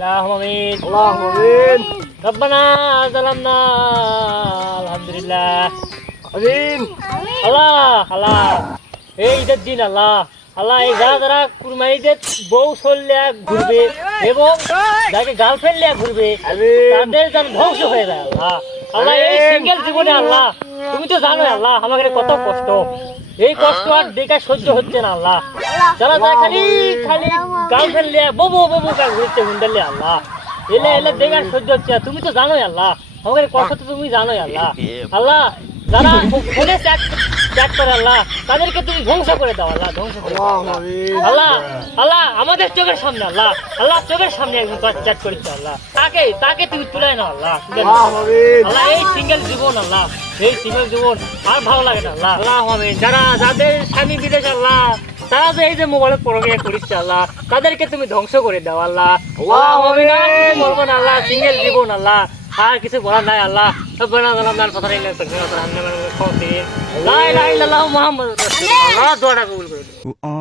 اللهم امين اللهم امين ربنا ظلمنا الحمد لله আমিন আল্লাহ আল্লাহ এই ঈদের দিন আল্লাহ আল্লাহ এই যারা যারা কুরবানিদের বউ চললে ঘুরবে এবং যাকে গার্লফ্রেন্ড লিয়া ঘুরবে আমিন তাদের যেন ধ্বংস হয়ে যায় আল্লাহ আল্লাহ এই আমিন। সিঙ্গেল জীবনে আল্লাহ তুমি তো জানো আল্লাহ আমাদের কত কষ্ট এই কষ্ট আর দেখা সহ্য হচ্ছে না, আল্লাহ। যারা যায় খালি খালি গাল লিয়া ববু ববু গাল ঘুরছে হুন্ডার লিয়া আল্লাহ। এলে এলে দেখা সহ্য হচ্ছে তুমি তো জানোই, আল্লাহ। আমাদের কষ্ট তো তুমি জানোই, আল্লাহ। আল্লাহ, যারা ফোনে ত্যাগ করে আল্লাহ তাদেরকে তুমি ধ্বংস করে দাও আল্লাহ ধ্বংস করে আল্লাহ আল্লাহ। আমাদের চোখের সামনে আল্লাহ আল্লাহ চোখের সামনে একদিন ত্যাগ করে আল্লাহ। তাকে তাকে তুমি তুলে নাও আল্লাহ আল্লাহ এই সিঙ্গেল জীবন আল্লাহ এই সিঙ্গেল জীবন আর ভালো লাগে না আল্লাহ। আল্লাহ আমিন। যারা যাদের স্বামী বিদেশ আল্লাহ তারা যে এই যে মোবাইলে প্রক্রিয়া করিচ্ছে আল্লাহ তাদেরকে তুমি ধ্বংস করে দাও আল্লাহ। আল্লাহ বলবেন আল্লাহ সিঙ্গেল জীবন আল্লাহ। আর কিছু বলার নাই আল্লাহ আল্লাহ যালামনা আনফুসানা ইন তাগফির লানা মিনাল খাতির লা ইলাহা ইল্লাল্লাহু মুহাম্মাদুর দোয়াটা কবুল করে Oh.